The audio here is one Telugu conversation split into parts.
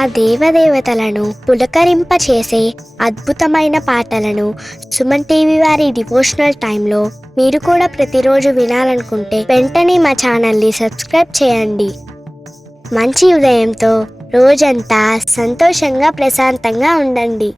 ఆ దేవదేవతలను పులకరింపచేసే అద్భుతమైన పాటలను సుమన్ టీవీ వారి డివోషనల్ టైంలో మీరు కూడా ప్రతిరోజు వినాలనుకుంటే వెంటనే మా ఛానల్ని సబ్స్క్రైబ్ చేయండి. మంచి ఉదయంతో రోజంతా సంతోషంగా ప్రశాంతంగా ఉండండి.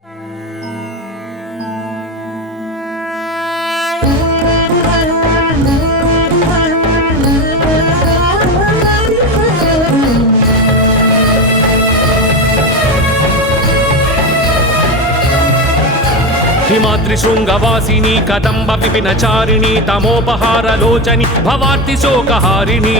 हिमाद्रि शृंगवासिनी कदंब विपिनचारिणी तमोपहारलोचनी भवार्ति शोकहारिणी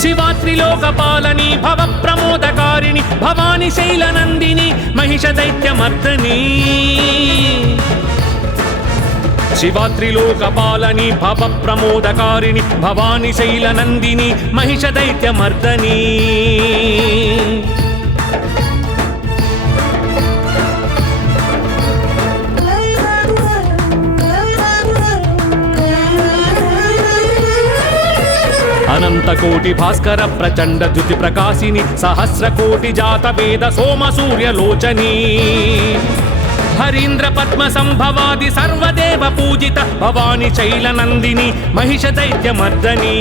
शिवात्रिलोकपालनी भव प्रमोदकारिणी भवानी शैलनंदिनी महिषदैत्यमर्दनी शिवात्रिलोकपालनी भव प्रमोदकारिणी भवानी शैलनंदिनी महिषदैत्यमर्दनी अनंतकोटि भास्कर प्रचंड द्युति प्रकाशिनी सहस्रकोटि जात वेद सोम सूर्यलोचनी हरीन्द्र पद्म संभवादि सर्वदेव पूजित भवानी शैलनंदिनी महिषदैत्यमर्दनी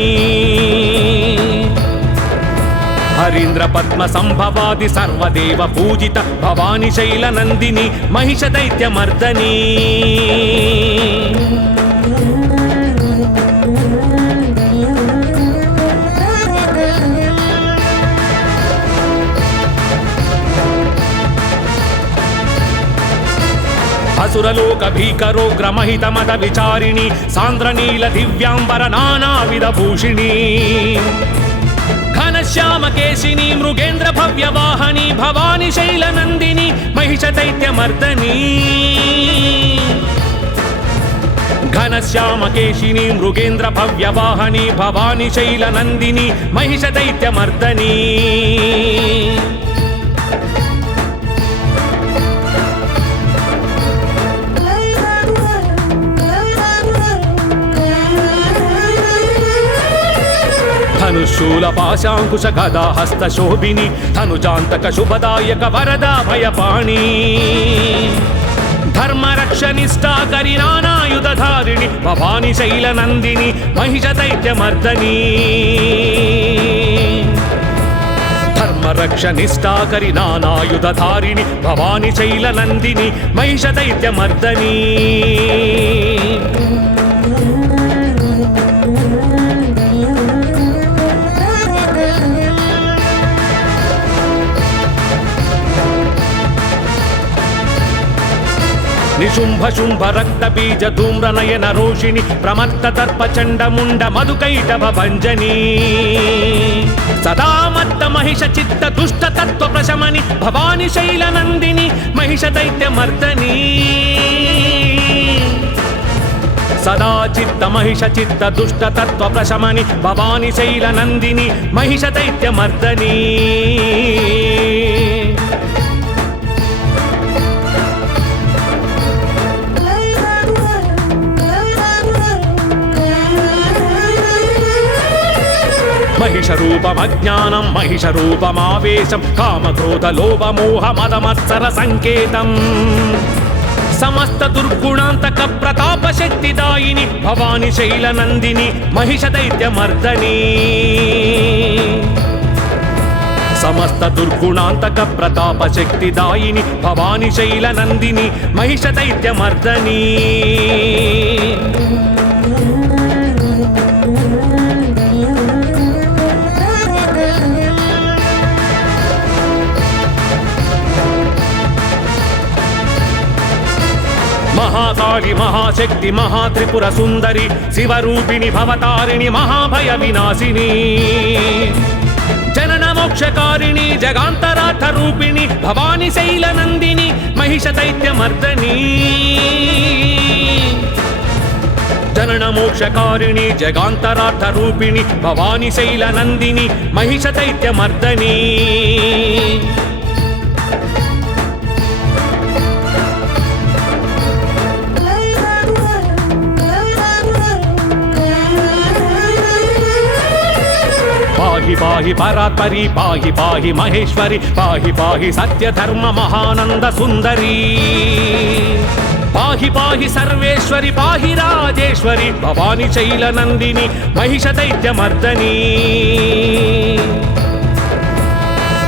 हरीन्द्र पद्म संभवादि सर्वदेव पूजित भवानी शैलनंदिनी महिषदैत्यमर्दनी असुरलोक भीकरो ग्रमहित मद विचारिणी सांद्रनील दिव्यांबर नानाविध भूषिणी घनश्याम केशिनी मृगेन्द्र भव्य वाहनी भवानी शैलनंदिनी महिषदैत्यमर्दनी घनश्याम केशिनी मृगेन्द्र भव्य वाहनी भवानी शैलनंदिनी महिषदैत्यमर्दनी धनुशूल पाशांकुश गदा हस्त शोभिनी धनुजांतक शुभदायक वरदा भयपाणी धर्म रक्षनिष्ठा करि नानायुधधारिणी भवानी शैलनंदिनी महिषदैत्यमर्दनी धर्म रक्षनिष्ठा करि नानायुधधारिणी भवानी शैलनंदिनी महिषदैत्यमर्दनी निशुंभ शुंभ रक्त बीज धूम्र नयन रोषिणी प्रमत्त दर्प चंड मुंड मधुकैटभ भंजनी सदा मत्त महिष चित्त दुष्ट तत्व प्रशमनी भवानी शैलनंदिनी महिषदैत्यमर्दनी सदा चित्त महिष चित्त दुष्ट तत्व प्रशमनी भवानी शैलनंदिनी महिषदैत्यमर्दनी महिषरूपमज्ञानं महिषरूपमावेशं कामक्रोध लोभ मोह मद मत्सर संकेतं समस्त दुर्गुणांतक प्रताप शक्तिदायिनी भवानी शैलनंदिनी महिषदैत्यमर्दनी समस्त दुर्गुणांतक प्रताप शक्तिदायिनी भवानी शैलनंदिनी महिषदैत्यमर्दनी महाकाली महाशक्ति महात्रिपुर सुंदरी शिवरूपिणी भवतारिणी महाभय विनाशिनी जनन मोक्षकारिणी जगांतरार्थ रूपिणी भवानी शैलनंदिनी महिषदैत्यमर्दनी जनन मोक्षकारिणी जगांतरार्थ रूपिणी भवानी शैलनंदिनी महिषदैत्यमर्दनी పాహి పాహి పరాత్పరి పాహి పాహి మహేశ్వరి పాహి పాహి సత్యధర్మ మహానంద సుందరి పాహి పాహి సర్వేశ్వరి పాహి రాజేశ్వరి భవాని శైల నందిని మహిష దైత్యమర్దని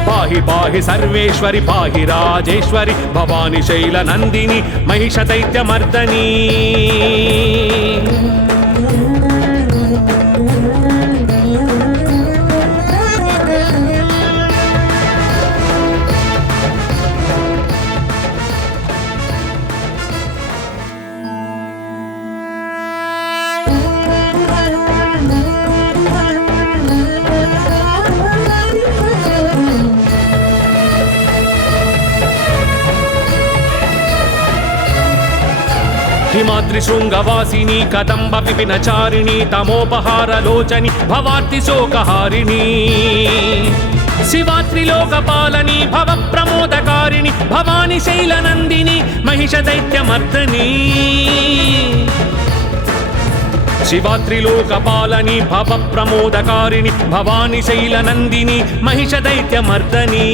పాహి పాహి సర్వేశ్వరి పాహి రాజేశ్వరి భవాని శైల నందిని మహిష దైత్యమర్దని హిమాద్రిశృంగవాసిని కదంబ విపినచారిణి తమోపహారలోచని భవార్తి శోకహారిణి శివాత్రిలోకపాలని భవ ప్రమోదకారిణి భవాని శైలనందిని మహిష దైత్యమర్దని శివాత్రిలోకపాలని భవ ప్రమోదకారిణి భవాని శైలనందిని మహిష దైత్యమర్దని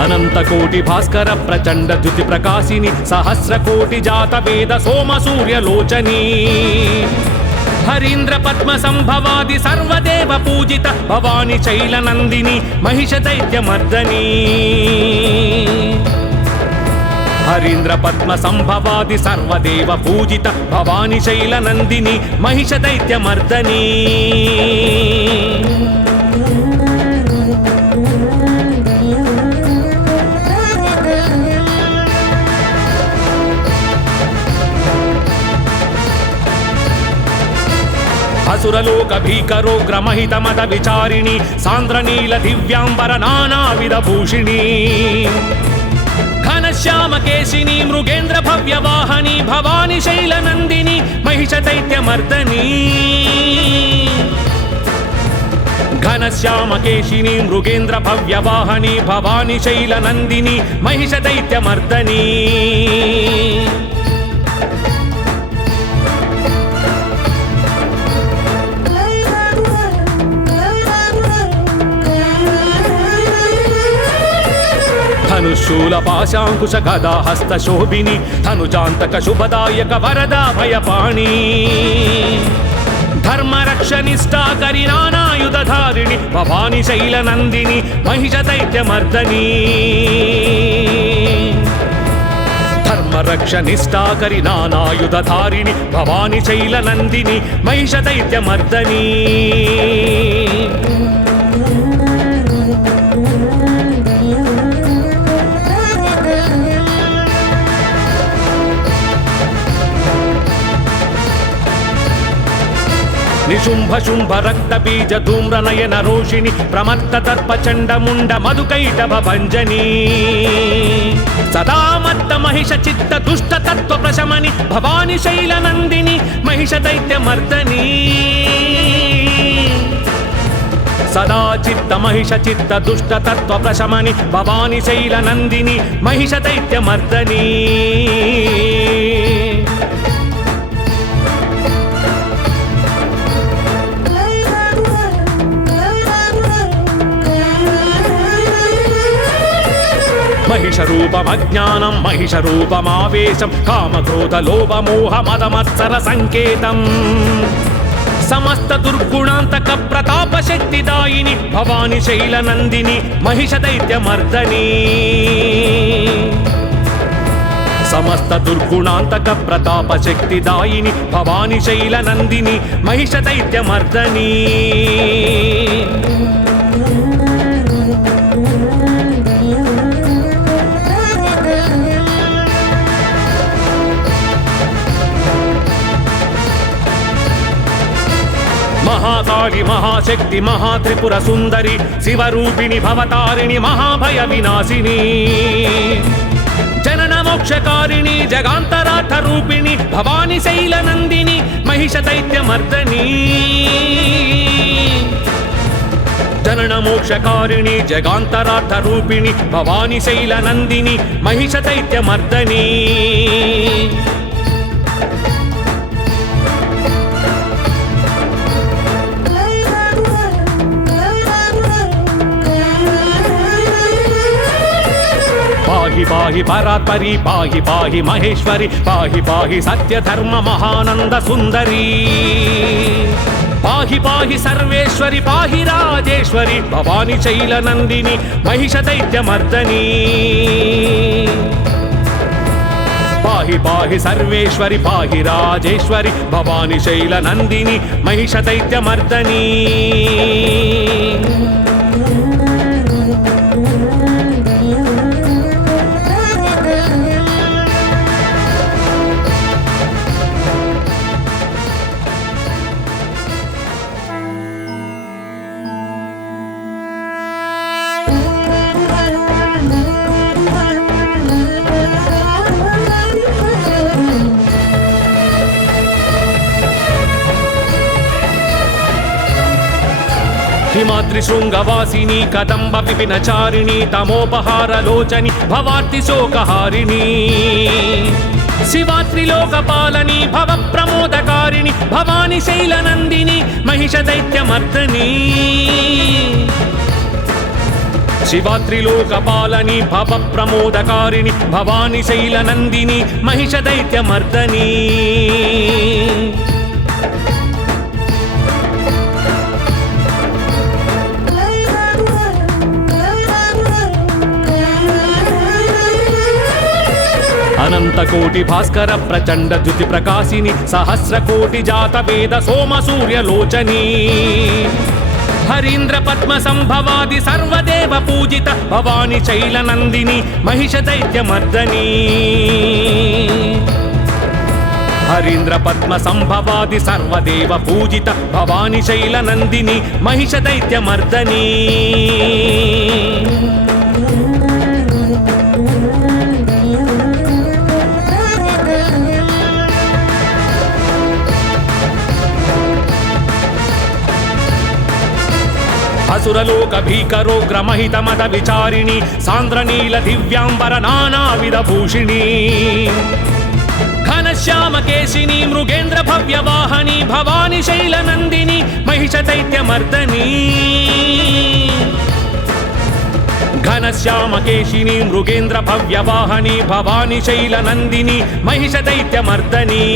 అనంతకోటి భాస్కర ప్రచండ ద్యుతి ప్రకాశిని సహస్రకోటి జాత వేద సోమ సూర్యలోచని హరీంద్ర పద్మ సంభవాది సర్వదేవ పూజిత భవాని శైలనందిని మహిష దైత్యమర్దని హరీంద్ర పద్మ సంభవాది సర్వదేవ పూజిత భవాని శైలనందిని మహిష దైత్యమర్దని అసురలోక భీకరోగ్ర మహిత మద విచారిణి సాంద్రనీల దివ్యాంబర నానావిధ భూషిణి ఘనశ్యామ కేశిని మృగేంద్ర భవ్య వాహని భవాని శైలనందిని మహిష దైత్యమర్దని ఘనశ్యామ కేశిని మృగేంద్ర భవ్య వాహని భవాని శైలనందిని మహిష దైత్యమర్దని ధనుశూల పాశాంకుశ గదా హస్త శోభిని ధనుజాంతక శుభదాయక వరదా భయపాణి ధర్మరక్షనిష్టాకరి నానాయుధారిణి భవాని శైలనందిని మహిష దైత్యమర్దని ధర్మరక్షనిష్టాకరి నానాయుధారిణి భవాని శైలనందిని మహిష దైత్యమర్దని నిశుంభ శుంభ రక్త బీజ ధూమ్ర నయన రోషిణి ప్రమత్త దర్ప చండ ముండ మధుకైటభ భంజని సదామత్త మహిష చిత్త దుష్ట తత్వ ప్రశమని భవాని శైలనందిని మహిష దైత్యమర్దని సదా చిత్త మహిష చిత్త దుష్ట తత్వ ప్రశమని భవాని శైలనందిని మహిష దైత్యమర్దని మహిష రూపమజ్ఞానం మహిష రూపమావేశం కామక్రోధ లోభ మోహ మదమత్సర సంకేతం సమస్త దుర్గుణాంతక ప్రతాప శక్తిదాయిని భవాని శైలనందిని మహిష దైత్యమర్దని సమస్త దుర్గుణాంతక ప్రతాప శక్తిదాయిని భవాని శైలనందిని మహిష దైత్యమర్దని మహాకాళి మహాశక్తి మహాత్రిపుర సుందరి శివరూపిణి భవతారిణి మహాభయ వినాశిని జనన మోక్షకారిణి జగాంతరార్థ రూపిణి భవాని శైలనందిని మహిష దైత్యమర్దని जनन मोक्षकारिणी जगान्तरार्थ रूपिणी भवानी शैलनन्दिनी महिष दैत्यमर्दनी पाहि पाहि परात्परी पाहि पाहि महेश्वरी पाहि पाहि सत्यधर्म महानंद सुंदरी पाहि पाहि सर्वेश्वरी पाहि राजेश्वरी भवानी शैलनंदिनी महिष दैत्यमर्दनी पाहि पाहि सर्वेश्वरी पाहि राजेश्वरी भवानी शैलनंदिनी महिष दैत्यमर्दनी हिमाद्रिशृङ्गवासिनी कदम्ब विपिनचारिणी तमोपहारलोचनी भवार्ति शोकहारिणी शिवात्रिलोकपालनी भवप्रमोदकारिणी भवानी शैलनन्दिनी महिष दैत्यमर्दनी शिवात्रिलोकपालनी भवप्रमोदकारिणी भवानी शैलनन्दिनी महिष दैत्यमर्दनी अनंतकोटि भास्कर प्रचंड द्युति प्रकाशिनी सहस्रकोटि जात वेद सोम सूर्यलोचनी हरीन्द्र पद्म संभवादि सर्वदेव पूजित भवानी शैलनंदिनी महिष दैत्यमर्दनी हरीन्द्र पद्म संभवादि सर्वदेव पूजित भवानी शैलनंदिनी महिष दैत्यमर्दनी असुरलोक भीकरोग्र महित मद विचारिणी सांद्रनील दिव्यांबर नानाविध भूषिणी घनश्याम केशिनी मृगेन्द्र भव्य वाहनी भवानी शैलनंदिनी महिष दैत्यमर्दनी घनश्याम केशिनी मृगेन्द्र भव्य वाहनी भवानी शैलनंदिनी महिष दैत्यमर्दनी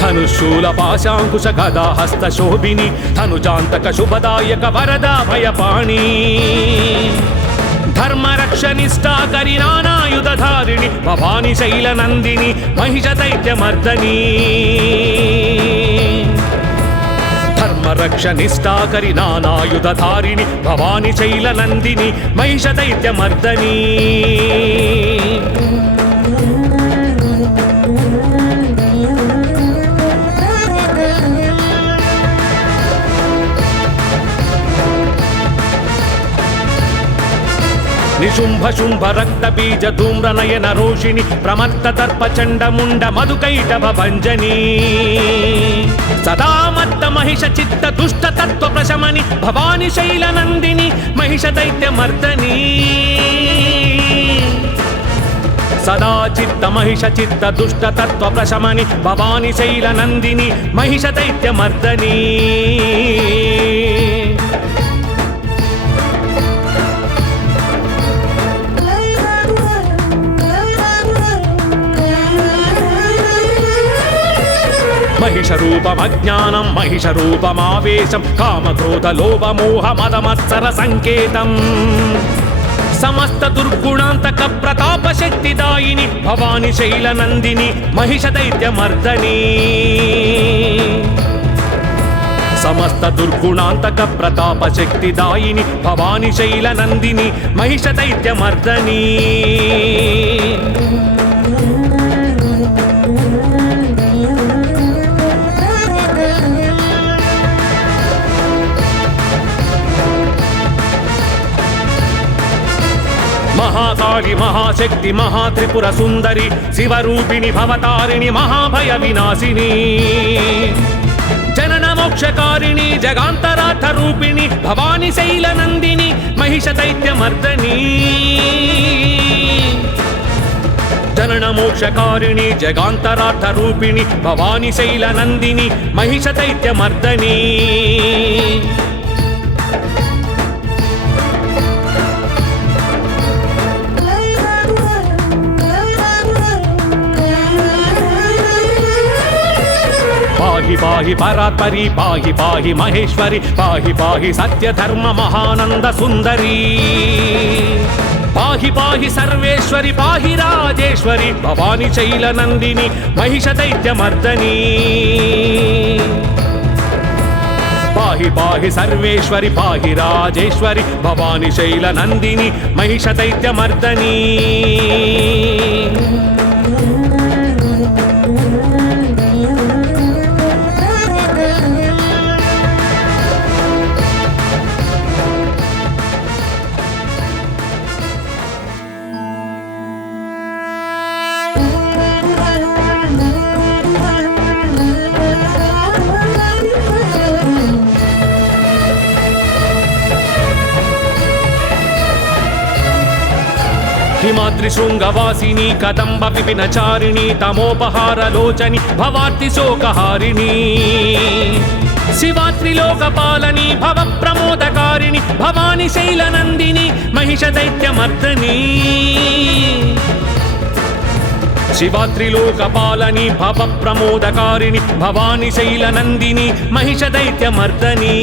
धनुशूल पाशांकुश गदा हस्त शोभिनी धनुजांतक शुभदायक वरदा भयपाणी धर्म रक्षनिष्ठा करि नानायुधधारिणी भवानी शैलनंदिनी महिष दैत्यमर्दनी धर्म रक्षनिष्ठा करि नानायुधधारिणी भवानी शैलनंदिनी महिष दैत्यमर्दनी निशुंभ शुंभ रक्त बीज धूम्र नयन रोषिणी प्रमत्त दर्प चंड मुंड मधुकैटभ भंजनी सदा मत्त महिष चित्त दुष्ट तत्व प्रशमनि भवानी शैलनंदिनी महिष दैत्यमर्दनी सदा चित्त महिष चित्त दुष्ट तत्व प्रशमनि भवानी शैलनंदिनी महिष दैत्यमर्दनी महिष रूपमज्ञानं महिष रूपमावेशं काम क्रोध लोभ मोह मद मत्सर संकेतम् समस्त दुर्गुणांतक प्रताप शक्तिदायिनी भवानी शैलनंदिनी महिष दैत्यमर्दनी समस्त दुर्गुणांतक प्रताप शक्तिदायिनी भवानी शैलनंदिनी महिष दैत्यमर्दनी మహాశక్తి మహాత్రిపుర సుందరి శివరూపిణి భవతారిణి మహాభయ వినాశిని జనన మోక్షకారిణి జగాంతరార్థ రూపిణి భవాని శైల నందిని మహిష దైత్యమర్దని జనన మోక్షకారిణి జగాంతరార్థ రూపిణి భవాని శైల నందిని మహిష దైత్యమర్దని పాహి పాహి పరాత్పరి పాహి పాహి మహేశ్వరి పాహి పాహి సత్యధర్మ మహానంద సుందరి పాహి పాహి సర్వేశ్వరి పాహి రాజేశ్వరి భవాని శైల నందిని మహిష దైత్యమర్దని పాహి పాహి సర్వేశ్వరి పాహి రాజేశ్వరి భవాని శైల నందిని మహిష దైత్యమర్దని హిమాద్రి శృంగవాసిని కదంబ విపినచారిణి తమోపహార లోచని భవార్తి శోకహారిణి శివాత్రిలోకపాలని భవ ప్రమోదకారిణి భవాని శైల నందిని మహిష దైత్యమర్దని శివాత్రిలోకపాలని భవ ప్రమోదకారిణి భవాని శైల నందిని మహిష దైత్యమర్దని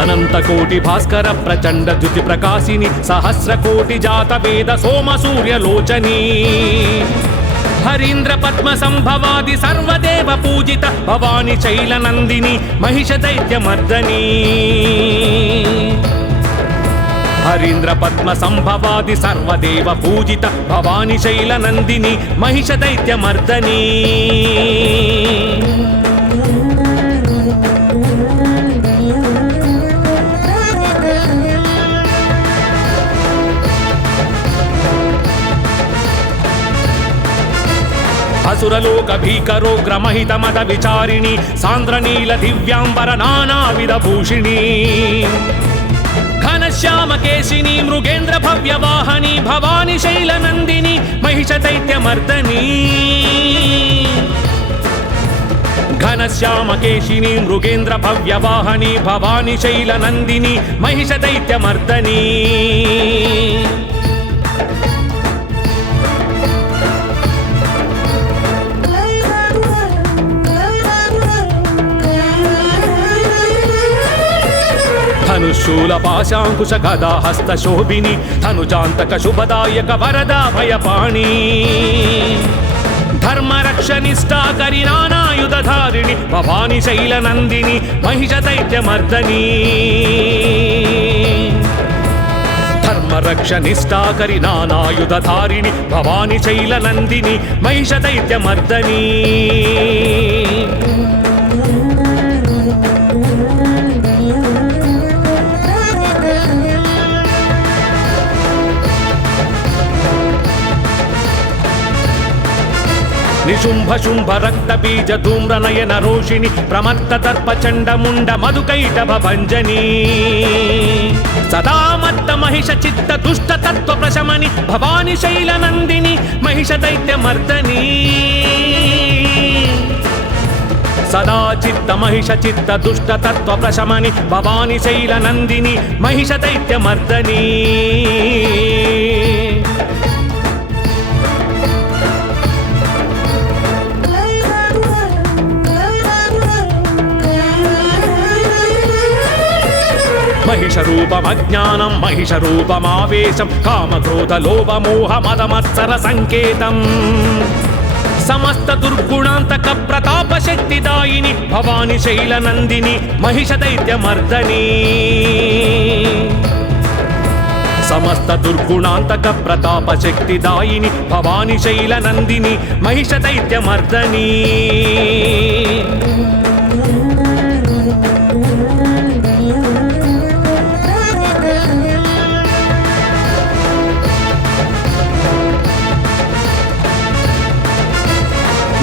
అనంతకోటి భాస్కర ప్రచండ ద్యుతి ప్రకాశిని సహస్రకోటి జాత వేద సోమ సూర్యలోచని హరీంద్ర పద్మ సంభవాది సర్వదేవ పూజిత భవాని శైల నందిని మహిష దైత్యమర్దని హరీంద్ర పద్మ సంభవాది సర్వదేవ పూజిత భవాని శైల నందిని మహిష దైత్యమర్దని అసురలోక భీకరోగ్ర మహిత మద విచారిణి సాంద్రనీల దివ్యాంబర నానావిధ భూషిణి ఘనశ్యామ కేశిని మృగేంద్ర భవ్య వాహని భవాని శైల నందిని మహిష దైత్యమర్దని ఘనశ్యామ కేశిని మృగేంద్ర భవ్య వాహని భవాని శైల నందిని మహిష దైత్యమర్దని ధనుశూల పాశాంకుశ గదా హస్త శోభిని ధనుజాంతక శుభదాయక వరదా భయపాణి ధర్మరక్షనిష్టాకరి నానాయుధారిణి భవాని శైల నందిని మహిష దైత్యమర్దని ధర్మరక్షనిష్టాకరి నానాయుధారిణి భవాని శైల నందిని మహిష దైత్యమర్దని నిశుంభ శుంభ రక్త బీజ ధూమ్ర నయన రోషిణి ప్రమత్త దర్ప చండ ముండ మధుకైటభ భంజని సదామత్త మహిష చిత్త దుష్ట తత్వ ప్రశమని భవాని శైల నందిని మహిష దైత్యమర్దని సదా చిత్త మహిష చిత్త దుష్ట తత్వ ప్రశమని భవాని శైల నందిని మహిష దైత్యమర్దని మహిష రూపమజ్ఞానం మహిష రూపమావేశం కామక్రోధ లోభ మోహ మదమత్సర సంకేతం సమస్త దుర్గుణాంతక ప్రతాప శక్తిదాయిని భవాని శైల నందిని మహిష దైత్యమర్దని సమస్త దుర్గుణాంతక ప్రతాప శక్తిదాయిని భవాని శైల నందిని మహిష దైత్యమర్దని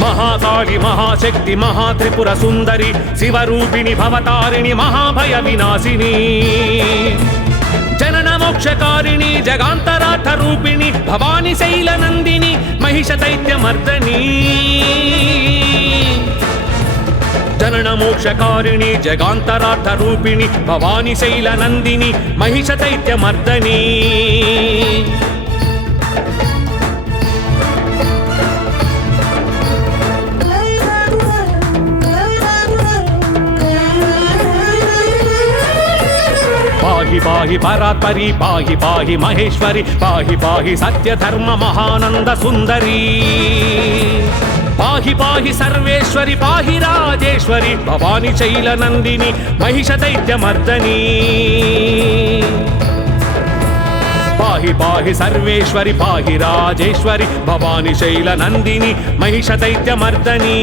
మహాకాళి మహాశక్తి మహాత్రిపుర సుందరి శివరూపిణి భవతారిణి మహాభయ వినాశిని జనన మోక్షకారిణి జగాంతరార్థ రూపిణి భవాని శైల నందిని మహిష దైత్యమర్దని జనన మోక్షకారిణి జగాంతరార్థ రూపిణి భవాని శైల నందిని మహిష దైత్యమర్దని పాహి పాహి పరాత్పరి పాహి పాహి మహేశ్వరి పాహి పాహి సత్యధర్మ మహానంద సుందరి పాహి పాహి సర్వేశ్వరి పాహి రాజేశ్వరి భవాని శైల నందిని మహిష దైత్యమర్దని పాహి పాహి సర్వేశ్వరి పాహి రాజేశ్వరి భవాని శైల నందిని మహిష దైత్యమర్దని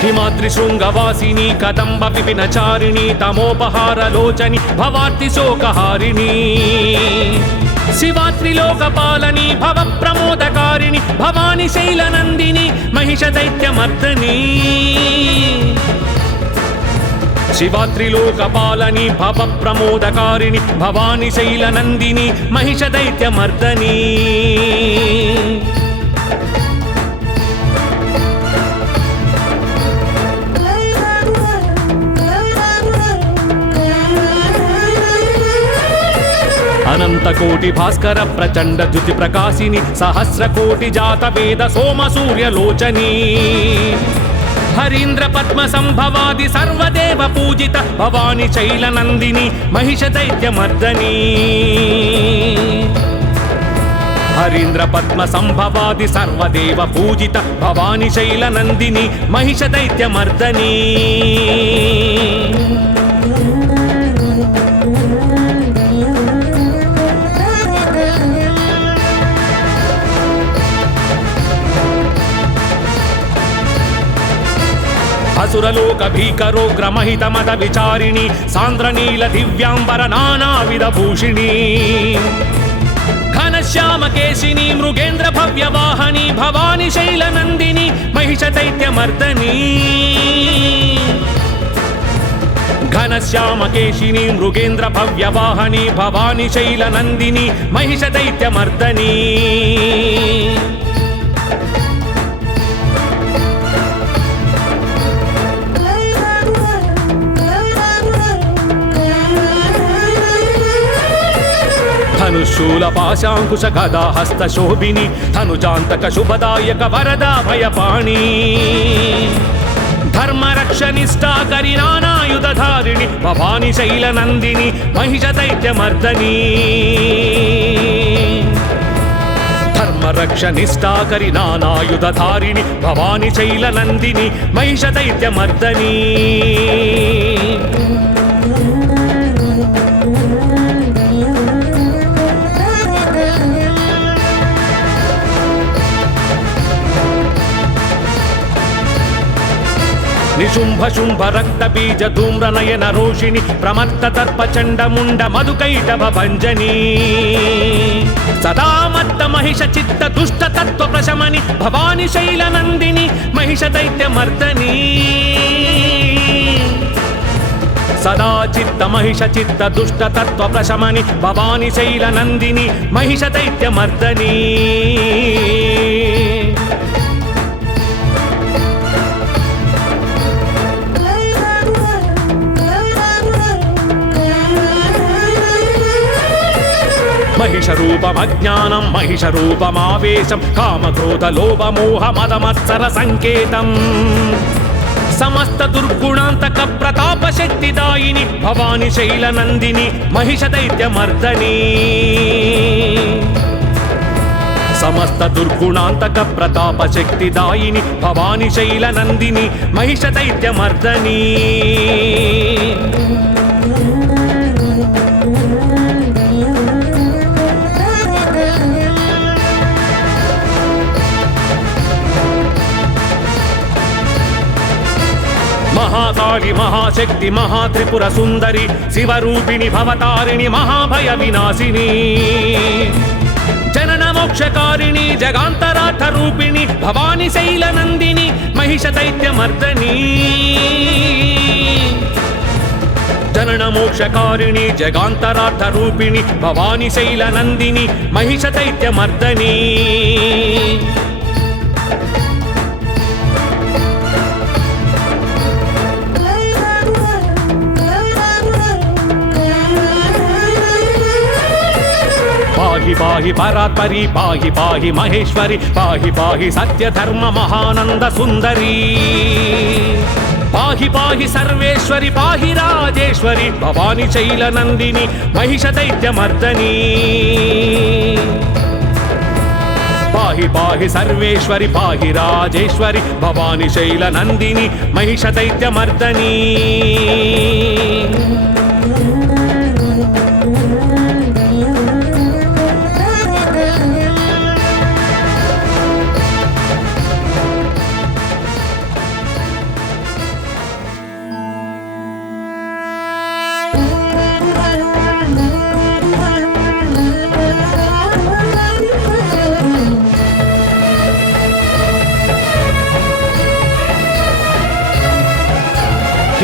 హిమాద్రి శృంగవాసిని కదంబ విపినచారిణి తమోపహార లోచని భవార్తి శోకహారిణి శివాత్రిలోకపాలని భవ ప్రమోదకారిణి భవాని శైల నందిని మహిష దైత్యమర్దని శివాత్రిలోకపాలని భవ ప్రమోదకారిణి భవాని శైల నందిని మహిష దైత్యమర్దని అనంతకోటి భాస్కర ప్రచండ ద్యుతి ప్రకాశిని సహస్రకోటి జాత వేద సోమ సూర్యలోచని హరీంద్ర పద్మ సంభవాది సర్వదేవ పూజిత భవాని శైల నందిని మహిష దైత్యమర్దని హరీంద్ర పద్మ సంభవాది సర్వదేవ పూజిత భవాని శైల నందిని మహిష దైత్యమర్దని అసురలోక భీకరోగ్రమహిత మద విచారిణి సాంద్రనీల దివ్యాంబర నానావిధ భూషిణి ఘనశ్యామ కేశిని మృగేంద్ర భవ్య వాహని భవాని శైల నందిని మహిష దైత్యమర్దని ఘనశ్యామ కేశిని మృగేంద్ర భవ్య వాహని భవాని శైల నందిని మహిష దైత్యమర్దని ధనుశూల పాశాంకుశ గదా హస్త శోభిని ధనుజాంతక శుభదాయక వరదా భయపాణి ధర్మరక్షనిష్టాకరి నానాయుధారిణి భవాని శైల నందిని మహిష దైత్యమర్దని ధర్మరక్షనిష్టాకరి నానాయుధారిణి భవాని శైల నందిని మహిష దైత్యమర్దని నిశుంభ శుంభ రక్త బీజ ధూమ్ర నయన రోషిణి ప్రమత్త దర్ప చండ ముండ మధుకైటభ భంజని సదా మత్త మహిష చిత్త దుష్ట తత్వ ప్రశమని భవాని శైల నందిని మహిష దైత్యమర్దని సదా చిత్త మహిష చిత్త దుష్ట తత్వ ప్రశమని భవాని శైల నందిని మహిష దైత్యమర్దని మహిష రూపమజ్ఞానం మహిష రూపమావేశం కామక్రోధ లోభ మోహ మదమత్సర సంకేతం సమస్త దుర్గుణాంతక ప్రతాప శక్తిదాయిని భవాని శైలనందిని మహిష దైత్యమర్దని సమస్త దుర్గుణాంతక ప్రతాప శక్తిదాయిని భవాని శైలనందిని మహిష దైత్యమర్దని మహాకాళి మహాశక్తి మహాత్రిపుర సుందరి శివరూపిణి భవతారిణి మహాభయ వినాశిని జనన మోక్షకారిణి జగాంతరార్థ రూపిణి భవాని శైలనందిని మహిష దైత్యమర్దని జనన మోక్షకారిణి జగాంతరార్థ రూపిణి భవాని శైలనందిని మహిష దైత్యమర్దని పాహి పాహి పరాత్పరి పాహి పాహి మహేశ్వరి పాహి పాహి సత్యధర్మ మహానంద సుందరి పాహి పాహి సర్వేశ్వరి పాహి రాజేశ్వరి భవాని శైలనందిని మహిష దైత్యమర్దని పాహి పాహి సర్వేశ్వరి పాహి రాజేశ్వరి భవాని శైలనందిని మహిష దైత్యమర్దని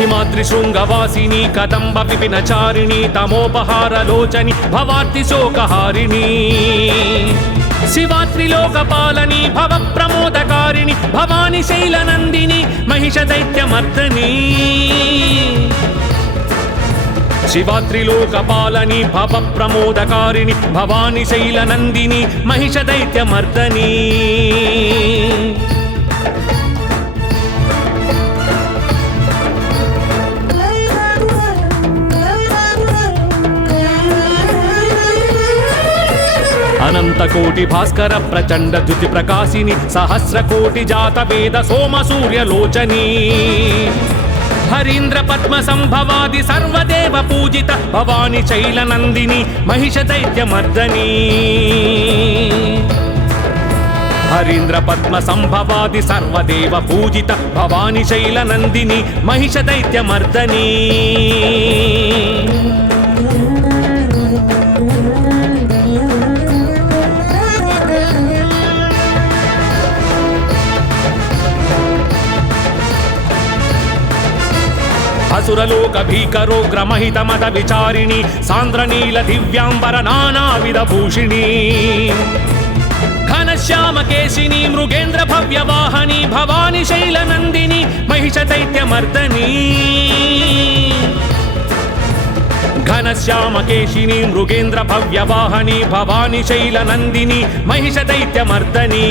హిమాద్రిశృంగవాసిని కదంబ విపినచారిణి తమోపహారలోచని భవార్తి శోకహారిణి శివాత్రిలోకపాలని భవ ప్రమోదకారిణి భవాని శైలనందిని మహిష దైత్యమర్దని శివాత్రిలోకపాలని భవ ప్రమోదకారిణి భవాని శైలనందిని మహిష దైత్యమర్దని అనంత కోటి భాస్కర ప్రచండ ద్యుతి ప్రకాశిని సహస్ర కోటి జాత వేద సోమ సూర్యలోచని హరీంద్ర పద్మ సంభవాది సర్వదేవ పూజిత భవాని శైలనందిని మహిష దైత్యమర్దని హరీంద్ర పద్మ సంభవాది సర్వదేవ పూజిత భవాని శైలనందిని మహిష దైత్యమర్దని అసురలోక భీకరోగ్ర మహిత మద విచారిణి సాంద్రనీల దివ్యాంబర నానావిధ భూషిణి ఘనశ్యామ కేశిని మృగేంద్ర భవ్య వాహని భవాని శైలనందిని మహిష దైత్యమర్దని ఘనశ్యామ కేశిని మృగేంద్ర భవ్య వాహని భవాని శైలనందిని మహిష దైత్యమర్దని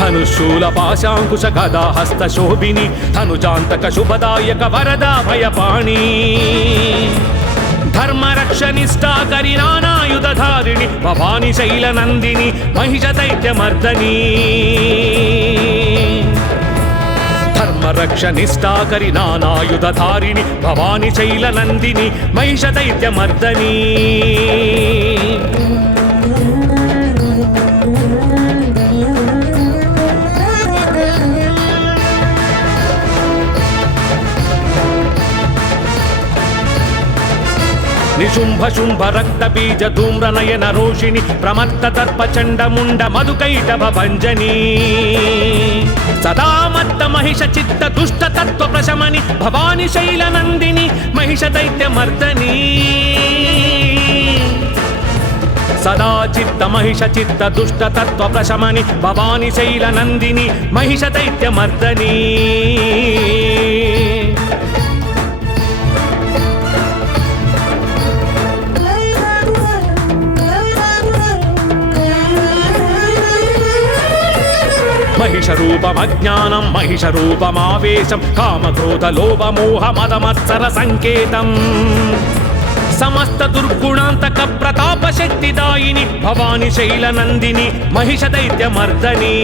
ధనుశూల పాశాంకుశ గదా హస్త శోభిని ధనుజాంతక శుభదాయక వరదా భయపాణి ధర్మరక్షనిష్టాకరి నానాయుధారిణి భవాని శైలనందిని మహిష దైత్యమర్దని ధర్మరక్షనిష్టాకరి నానాయుధారిణి భవాని శైలనందిని మహిష దైత్యమర్దని నిశుంభ శుంభ రక్త బీజ ధూమ్ర నయన రోషిణి ప్రమత్త దర్ప చండ ముండ మధుకైటభ భంజని సదామత్త మహిష చిత్త దుష్ట తత్వ ప్రశమని భవాని శైలనందిని మహిష దైత్యమర్దని సదా చిత్త మహిష చిత్త దుష్ట తత్వ ప్రశమని భవాని శైల నందిని మహిష దైత్య మర్దని మహిష రూపమజ్ఞానం మహిష రూపమావేశం కామక్రోధ లోభ మోహ మద మత్సర సంకేతం సమస్త దుర్గుణాంతక ప్రతాప శక్తిదాయిని భవాని శైల నందిని మహిష దైత్య మర్దని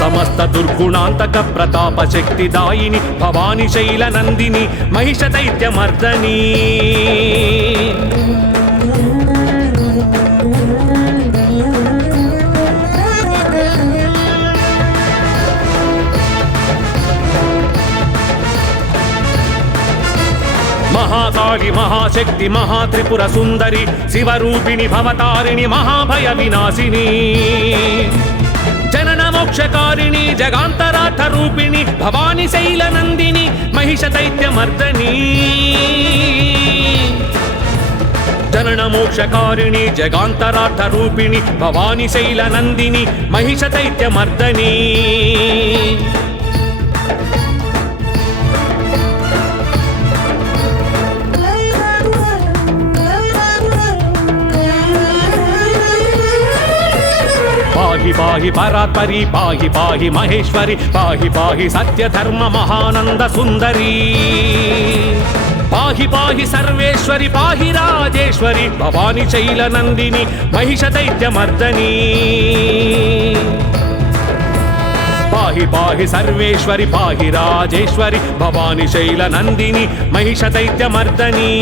సమస్త దుర్గుణాంతక ప్రతాప శక్తిదాయిని భవాని శైల నందిని మహిష దైత్య మర్దని మహాకాళి మహాశక్తి మహాత్రిపుర సుందరి శివరూపిణి భవతారిణి మహాభయ వినాశిని జనన మోక్షకారిణి జగాంతరార్థ రూపిణి భవాని శైల నందిని మహిష దైత్య మర్దని జనన మోక్షకారిణి జగాంతరార్థ రూపిణి భవాని శైల నందిని మహిష దైత్య మర్దని పాహి పాహి పరాత్పరి పాహి పాహి మహేశ్వరి పాహి పాహి సత్య ధర్మ మహానంద సుందరి పాహి పాహి సర్వేశ్వరి పాహి రాజేశ్వరి భవాని శైల నందిని మహిష దైత్య మర్దని పాహి పాహి సర్వేశ్వరి పాహి రాజేశ్వరి భవాని శైల నందిని మహిష దైత్య మర్దని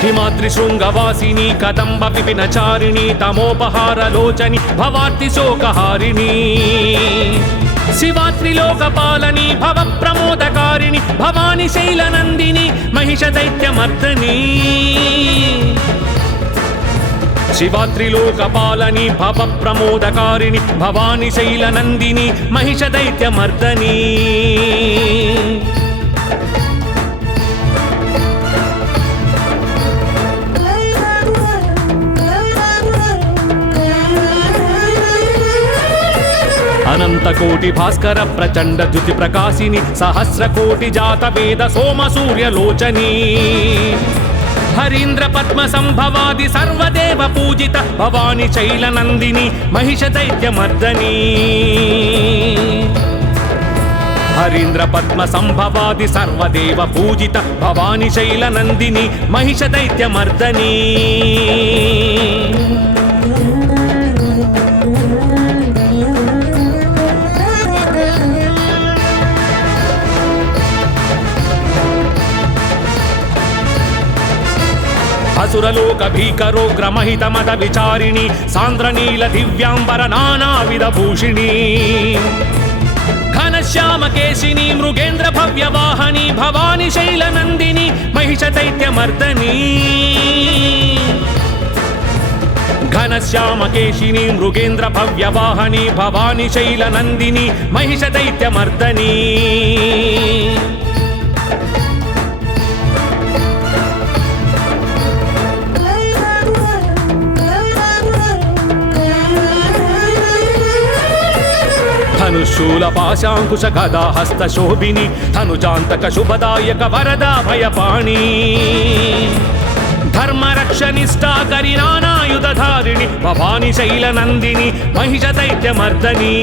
హిమాద్రి శృంగవాసిని కదంబ విపినచారిణి తమోపహార లోచని భవార్తి శోకహారిణి శివాత్రిలోకపాలని భవ ప్రమోదకారిణి భవాని శైల నందిని మహిష దైత్య మర్దని శివాత్రిలోకపాలని భవ ప్రమోదకారిణి భవాని శైల నందిని మహిష దైత్య మర్దని అనంత కోటి భాస్కర ప్రచండ ద్యుతి ప్రకాశిని సహస్ర కోటి జాత వేద సోమ సూర్యలోచని హరీంద్ర పద్మ సంభవాది సర్వదేవ పూజిత భవాని శైల నందిని మహిష దైత్య మర్దని హరీంద్ర పద్మ సంభవాది సర్వదేవ పూజిత భవాని శైల నందిని మహిష దైత్య మర్దని అసురలోక భీకరోగ్ర మహిత మద విచారిణి సాంద్రనీల దివ్యాంబర నానావిధ భూషిణి ఘనశ్యామ కేశిని మృగేంద్ర భవ్య వాహని భవాని శైల నందిని మహిష దైత్య మర్దని ఘనశ్యామ కేశిని మృగేంద్ర భవ్య వాహని భవాని శైల నందిని మహిష దైత్య మర్దని ధనుశూల పాశాంకుశ గదా హస్త శోభిని ధనుజాంతక శుభదాయక వరదా భయపాణి ధర్మరక్షనిష్టాకరి నానాయుధారిణి భవాని శైల నందిని మహిష దైత్య మర్దని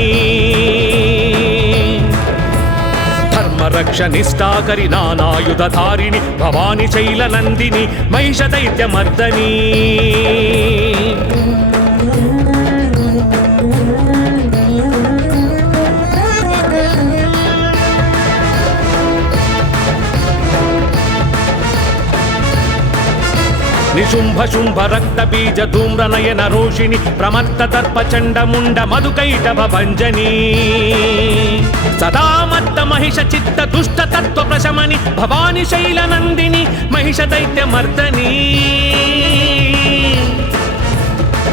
ధర్మరక్షనిష్టాకరి నానాయుధారిణి భవాని శైల నందిని మహిష దైత్య మర్దని నిశుంభ శుంభ రక్త బీజ ధూమ్ర నయన రోషిణి ప్రమత్త దర్ప చండ ముండ మధుకైటభ భంజని సదా మత్త మహిష చిత్త దుష్ట తత్వ ప్రశమని భవాని శైల నందిని మహిష దైత్య మర్దని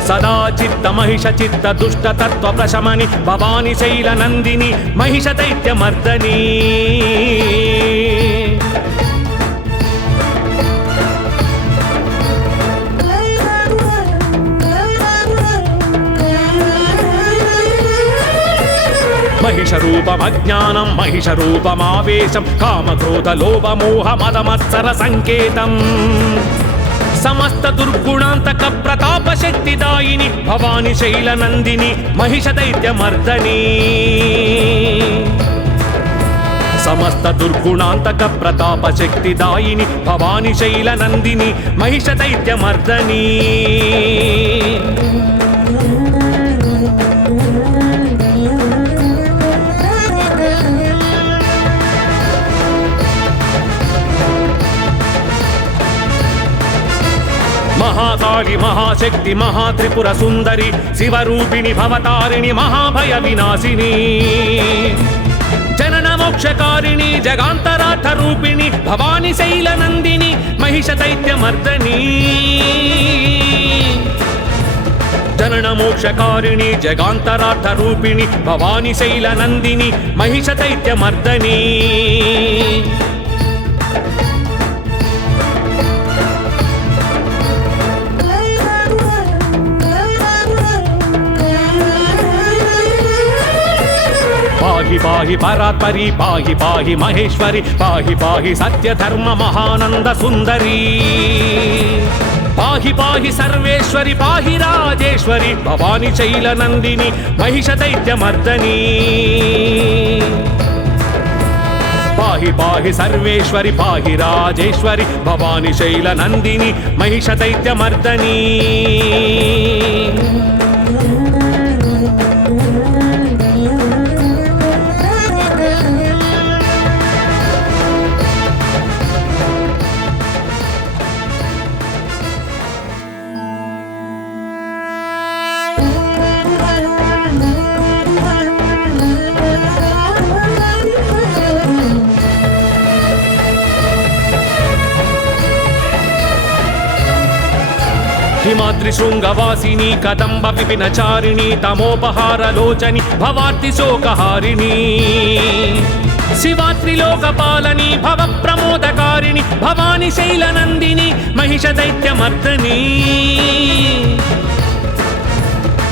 సదా చిత్త మహిష చిత్త దుష్ట తత్వ ప్రశమని భవాని శైల నందిని మహిష దైత్య మర్దని మహిష రూపమజ్ఞానం మహిష రూపమావేశం కామక్రోధ లోభ మోహ మదమత్సర సంకేతం సమస్త దుర్గుణాంతక ప్రతాప శక్తిదాయిని భవాని శైల నందిని మహిష దైత్య మర్దని సమస్త దుర్గుణాంతక ప్రతాప శక్తిదాయిని భవాని శైల నందిని మహిష దైత్య మర్దని మహాకాళి మహాశక్తి మహాత్రిపుర సుందరి శివరూపిణి భవతారిణి మహాభయ వినాశిని జనన మోక్షకారిణి జగాంతరార్థ రూపిణి భవాని శైల నందిని మహిష దైత్య మర్దని జనన మోక్షకారిణి జగాంతరార్థ రూపిణి భవాని శైల నందిని మహిష దైత్య మర్దని పాహి పాహి పరాత్పరి పాహి పాహి మహేశ్వరి పాహి పాహి సత్య ధర్మ మహానంద సుందరి పాహి పాహి సర్వేశ్వరి పాహి రాజేశ్వరి భవాని శైల నందిని మహిష దైత్య మర్దని పాహి పాహి సర్వేశ్వరి పాహి రాజేశ్వరి భవాని శైల నందిని మహిష దైత్య మర్దని హిమాద్రి శృంగవాసిని కదంబ విపినచారిణి తమోపహార లోచని భవార్తి శోకహారిణి శివాత్రిలోకపాలని భవ ప్రమోదకారిణి భవాని శైల నందిని మహిష దైత్య మర్దని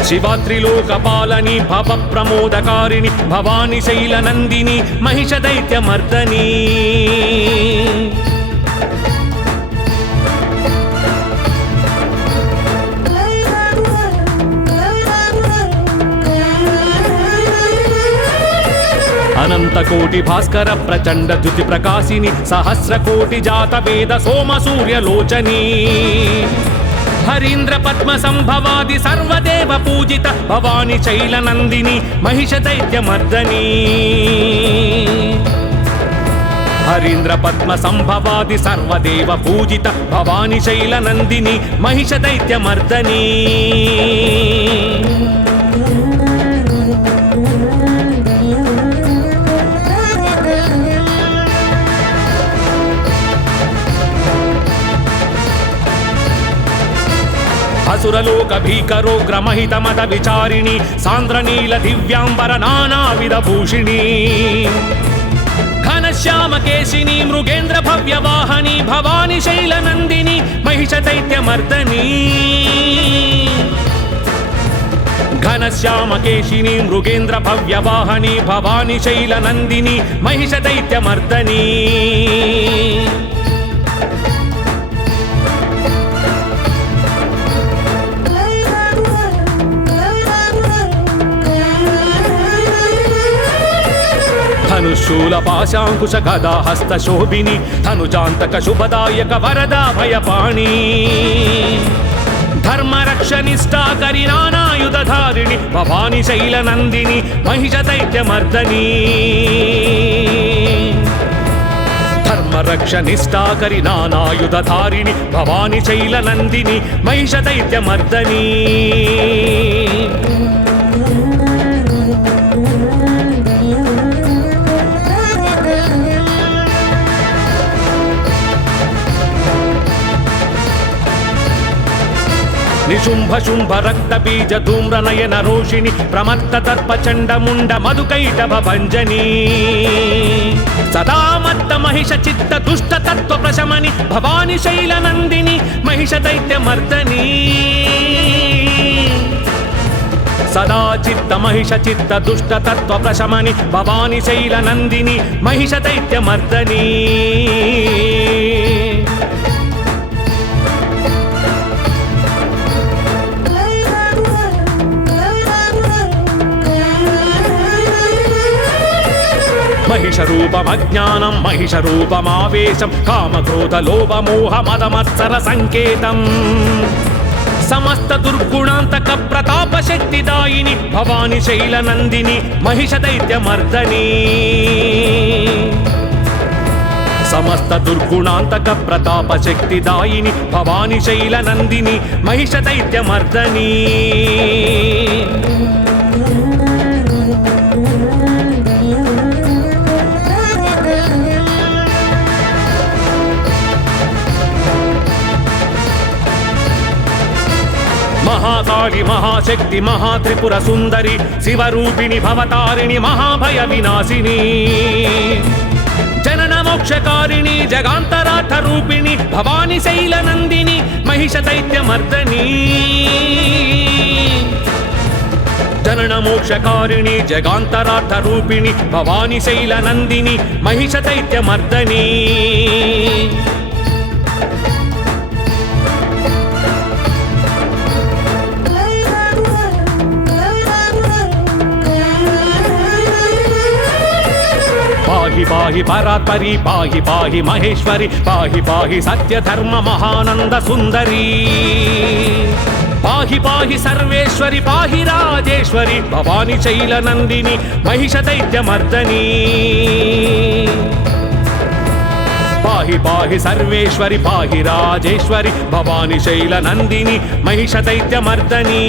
శివాత్రిలోకపాలని భవ ప్రమోదకారిణి భవాని శైల నందిని మహిష దైత్య మర్దని అనంత కోటి భాస్కర ప్రచండ ద్యుతి ప్రకాశిని సహస్ర కోటి జాత వేద సోమ సూర్యలోచని హరీంద్ర పద్మ సంభవాది సర్వదేవ పూజిత భవాని శైల నందిని మహిష దైత్య మర్దని హరీంద్ర పద్మ సంభవాది సర్వదేవ పూజిత భవాని శైల నందిని మహిష దైత్య మర్దని అసురలోక భీకరోగ్ర మహిత మద విచారిణి సాంద్రనీల దివ్యాంబర నానావిధ భూషిణి ఘనశ్యామ కేశిని మృగేంద్ర భవ్య వాహని భవాని శైల నందిని మహిష దైత్య మర్దని ఘనశ్యామ కేశిని మృగేంద్ర భవ్య వాహని భవాని శైల నందిని మహిష దైత్య మర్దని ధనుశూల పాశాంకుశ గదా హస్త శోభిని ధనుజాంతక శుభదాయక వరదా భయపాణి ధర్మరక్షనిష్టాకరి నానాయుధారిణి భవాని శైల నందిని మహిష దైత్య మర్దని ధర్మరక్ష నిష్ఠాకరి నానాయుధారిణి భవాని శైలనందిని మహిష దైత్యమర్దని నిశుంభ శుంభ రక్త బీజ ధూమ్ర నయన రోషిణి ప్రమత్త దర్ప చండ ముండ మధుకైటభ భంజని సదామత్త మహిష చిత్త దుష్ట తత్వ ప్రశమని భవాని శైలనందిని మహిష దైత్యమర్దని సదా చిత్త మహిష చిత్త దుష్ట తత్వ ప్రశమని భవాని శైలనందిని మహిష దైత్యమర్దని మహిషరూపమజ్ఞానం మహిషరూపమావేశం కామక్రోధ లోభ మోహ మదమత్సర సంకేతం సమస్త దుర్గుణాంతక ప్రతాప శక్తిదాయిని భవాని శైలనందిని మహిష దైత్యమర్దని సమస్త దుర్గుణాంతక ప్రతాప శక్తిదాయిని భవాని శైలనందిని మహిష దైత్యమర్దని మహాకాళి మహాశక్తి మహాత్రిపుర సుందరి శివరూపిణి భవతారిణి మహాభయ వినాశిని జనన మోక్షకారిణి జగాంతరార్థ రూపిణి భవాని శైలనందిని మహిష దైత్యమర్దని జనన మోక్షకారిణి జగాంతరార్థ రూపిణి భవాని శైలనందిని మహిష దైత్యమర్దని పాహి పాహి పరాత్పరి పాహి పాహి మహేశ్వరి పాహి పాహి సత్యధర్మ మహానంద సుందరి పాహి పాహి సర్వేశ్వరి పాహి రాజేశ్వరి భవాని శైలనందిని మహిష దైత్యమర్దని పాహి పాహి సర్వేశ్వరి పాహి రాజేశ్వరి భవాని శైలనందిని మహిష దైత్యమర్దని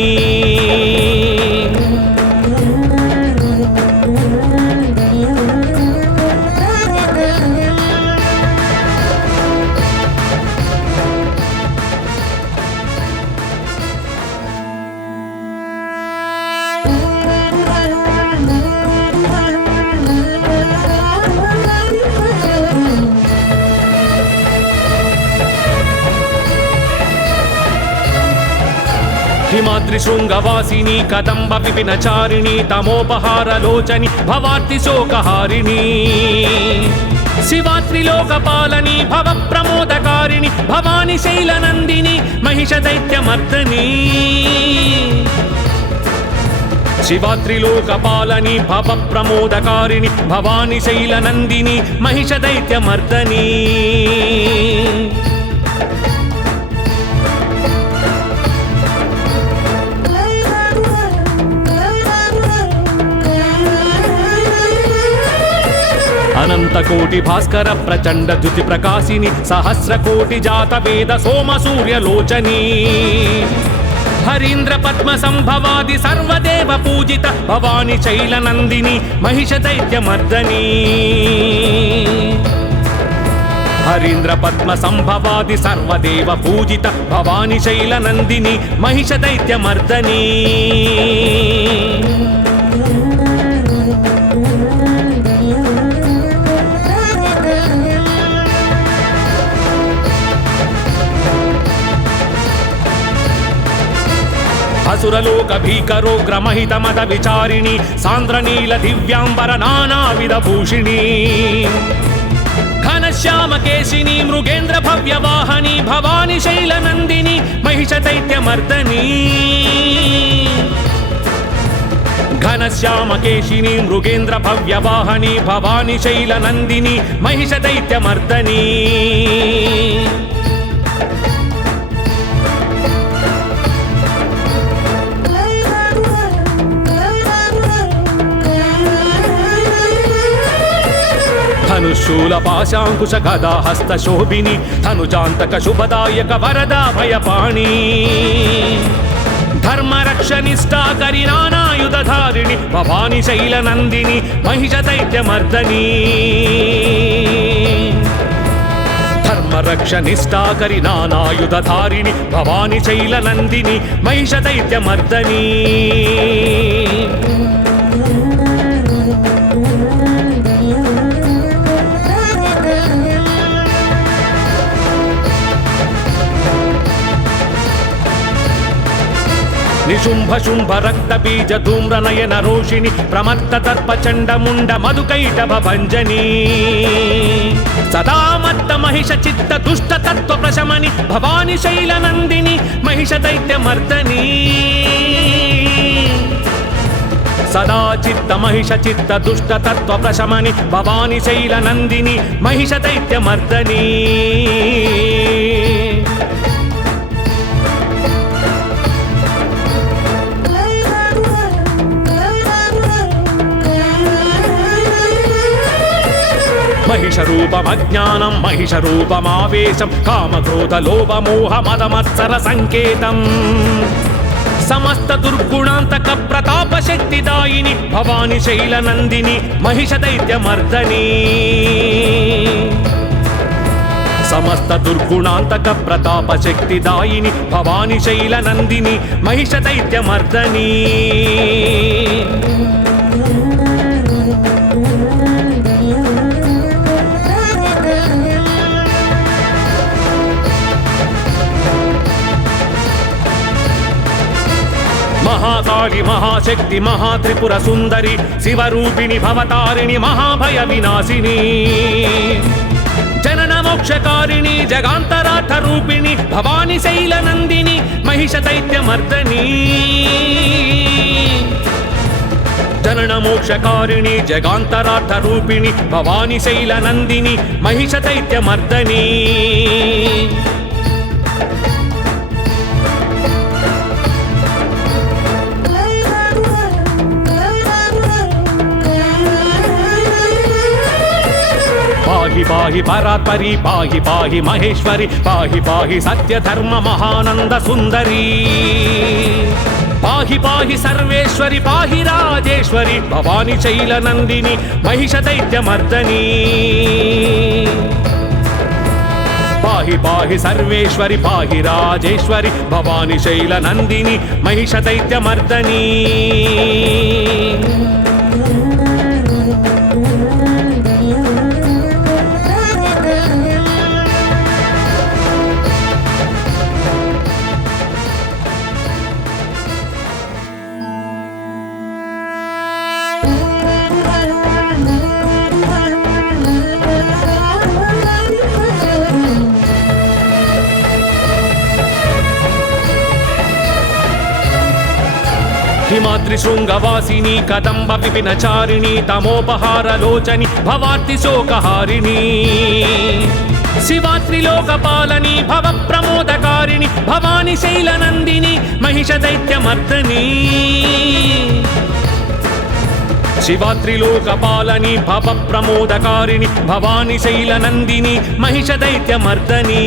హిమాద్రి శృంగవాసిని కదంబ విపినచారిణి తమోపహార లోచని భవార్తి శోకహారిణి శివాత్రిలోకపాలని భవ ప్రమోదకారిణి భవాని శైలనందిని మహిష దైత్యమర్దని శివాత్రిలోకపాలని భవ ప్రమోదకారిణి భవాని శైలనందిని మహిష దైత్యమర్దని అనంత కోటి భాస్కర ప్రచండ ద్యుతి ప్రకాశిని సహస్ర కోటి జాత వేద సోమ సూర్యలోచని హరీంద్ర పద్మ సంభవాది సర్వదేవ పూజిత భవాని శైలనందిని మహిష దైత్యమర్దని హరీంద్ర పద్మ సంభవాది సర్వదేవ పూజిత భవాని శైలనందిని మహిష దైత్యమర్దని అసురలోక భీకరోగ్ర మహిత మద విచారిణి సాంద్రనీల దివ్యాంబర నానావిధ భూషిణి ఘనశ్యామ కేశిని మృగేంద్ర భవ్య వాహని భవాని శైలనందిని మహిష దైత్యమర్దని ఘనశ్యామ కేశిని మృగేంద్ర భవ్య వాహని భవాని శైలనందిని మహిష దైత్యమర్దని త్రిశూల పాశాంకుశ గదా హస్త శోభిని ధనుజాంతక శుభదాయక వరదా భయపాణి ధర్మరక్షనిష్టాకరి నానాయుధారిణి భవాని శైలనందిని మహిష దైత్యమర్దని ధర్మరక్షనిష్టాకరి నానాయుధారిణి భవాని శైలనందిని మహిష దైత్యమర్దని నిశుంభ శుంభ రక్త బీజ ధూమ్ర నయన రోషిణి ప్రమత్త దర్ప చండ ముండ మధుకైటభ భంజని సదామత్త మహిష చిత్త దుష్ట తత్వ ప్రశమని భవాని శైలనందిని మహిష దైత్యమర్దని సదా చిత్త మహిష చిత్త దుష్ట తత్వ ప్రశమని భవాని శైలనందిని మహిష దైత్యమర్దని మహిష రూపమజ్ఞానం మహిష రూపమావేశం కామక్రోధ లోభ మోహ మదమత్సర సంకేతం సమస్త దుర్గుణాంతక ప్రతాప శక్తిదాయిని భవాని శైలనందిని మహిష దైత్యమర్దని సమస్త దుర్గుణాంతక ప్రతాప శక్తిదాయిని భవాని శైలనందిని మహిష దైత్యమర్దని మహాకాళి మహాశక్తి మహాత్రిపుర సుందరి శివరూపిణి భవతారిణి మహాభయ వినాశిని జనన మోక్షకారిణి జగాంతరార్థ రూపిణి భవాని శైలనందిని మహిష దైత్యమర్దని జనన మోక్షకారిణి జగాంతరార్థ రూపిణి భవాని శైలనందిని మహిష దైత్యమర్దని పాహి పాహి పరాత్పరి పాహి పాహి మహేశ్వరి పాహి పాహి సత్య ధర్మ మహానంద సుందరి పాహి పాహి సర్వేశ్వరి పాహి రాజేశ్వరి భవాని శైలనందిని మహిష దైత్యమర్దని పాహి పాహి సర్వేశ్వరి పాహి రాజేశ్వరి భవాని శైలనందిని మహిష దైత్యమర్దని హిమాద్రి శృంగవాసిని కదంబ విపినచారిణి తమోపహారలోచని భవార్తి శోకహారిణి శివాత్రిలోకపాలని భవ ప్రమోదకారిణి భవాని శైలనందిని మహిష దైత్యమర్దని శివాత్రిలోకపాలని భవ ప్రమోదకారిణి భవాని శైలనందిని మహిష దైత్యమర్దని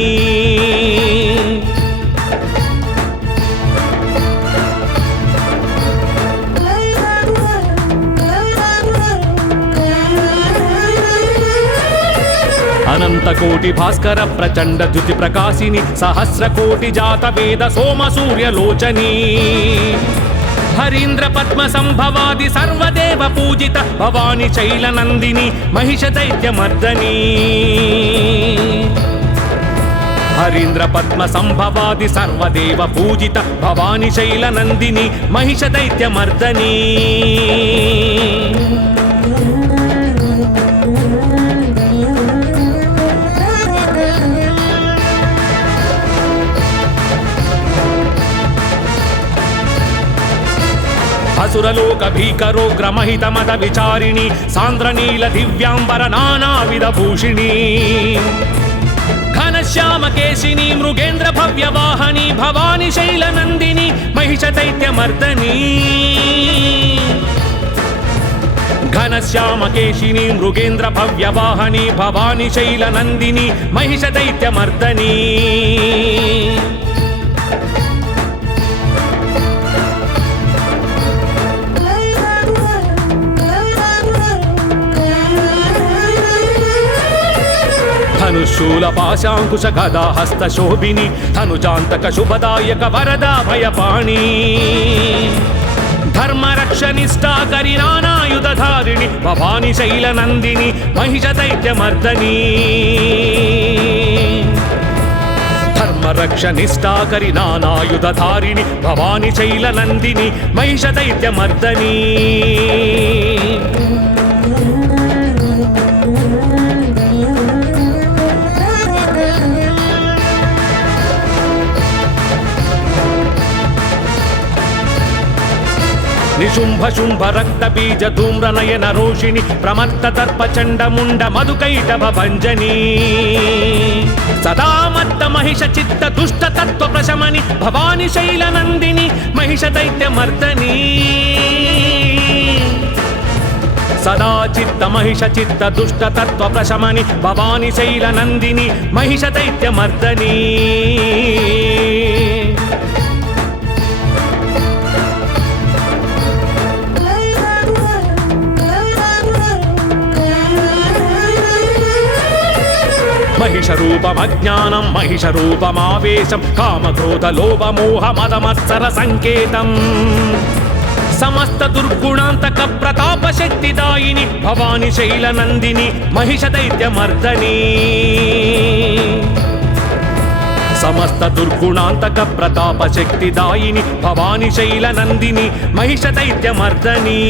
అనంత కోటి భాస్కర ప్రచండ ద్యుతి ప్రకాశిని సహస్ర కోటి జాత వేద సోమ సూర్యలోచని హరీంద్ర పద్మ సంభవాది సర్వదేవ పూజిత భవాని శైలనందిని మహిష దైత్యమర్దని హరీంద్ర పద్మ సంభవాది సర్వదేవ పూజిత భవాని శైలనందిని మహిష దైత్యమర్దని అసురలోక భీకరోగ్ర మహిత మద విచారిణి సాంద్రనీల దివ్యాంబర నానావిధ భూషిణి ఘనశ్యామ కేశిని మృగేంద్ర భవ్య వాహని భవాని శైలనందిని మహిష దైత్యమర్దని ఘనశ్యామకేశిని మృగేంద్ర భవ్యవాహని భవాని శైలనందిని మహిష దైత్యమర్దని ధనుశూల పాశాంకుశ గదా హస్త శోభిని ధనుజాంతక శుభదాయక వరదా భయపాణి ధర్మరక్షనిష్టాకరి నానాయుధారిణి భవాని శైలనందిని మహిష దైత్యమర్దని ధర్మరక్షనిష్టాకరి నానాయుధారిణి భవాని శైలనందిని మహిష దైత్యమర్దని నిశుంభ శుంభ రక్త బీజ ధూమ్ర నయన రోషిణి ప్రమత్త దర్ప చండ ముండ మధుకైటభ భంజని సదామత్త మహిష చిత్త దుష్ట తత్వ ప్రశమని భవాని శైలనందిని మహిష దైత్యమర్దని సదా చిత్త మహిష చిత్త దుష్ట తత్వ ప్రశమని భవాని శైలనందిని మహిష దైత్యమర్దని మహిష రూపమజ్ఞానం మహిష రూపమావేశం కామక్రోధ లోభ మోహ మదమత్సర సంకేతం సమస్త దుర్గుణాంతక ప్రతాప శక్తిదాయిని భవాని శైలనందిని మహిష దైత్యమర్దని సమస్త దుర్గుణాంతక ప్రతాప శక్తిదాయిని భవాని శైలనందిని మహిష దైత్యమర్దని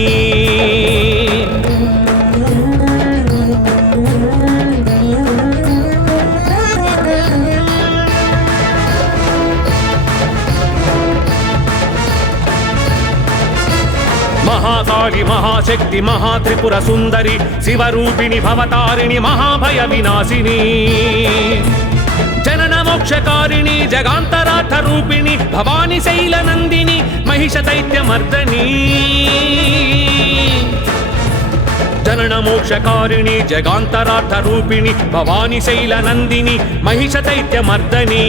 మహాకాళి మహాశక్తి మహాత్రిపుర సుందరి శివరూపిణి భవతారిణి మహాభయ వినాశిని జనన మోక్షకారిణి జగాంతరార్థ రూపిణి భవాని శైలనందిని మహిష దైత్యమర్దని జనన మోక్షకారిణి జగాంతరార్థ రూపిణి భవాని శైలనందిని మహిష దైత్యమర్దని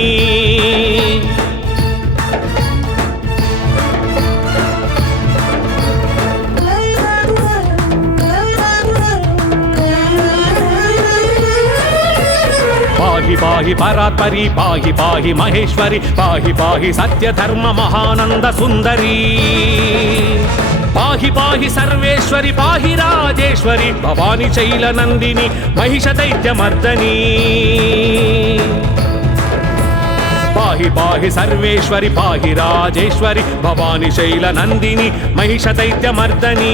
పాహి పాహి పరాత్పరి పాహి పాహి మహేశ్వరి పాహి పాహి సత్యధర్మ మహానంద సుందరి పాహి పాహి సర్వేశ్వరి పాహి రాజేశ్వరి భవాని శైలనందిని మహిష దైత్యమర్దని పాహి పాహి సర్వేశ్వరి పాహి రాజేశ్వరి భవాని శైలనందిని మహిష దైత్యమర్దని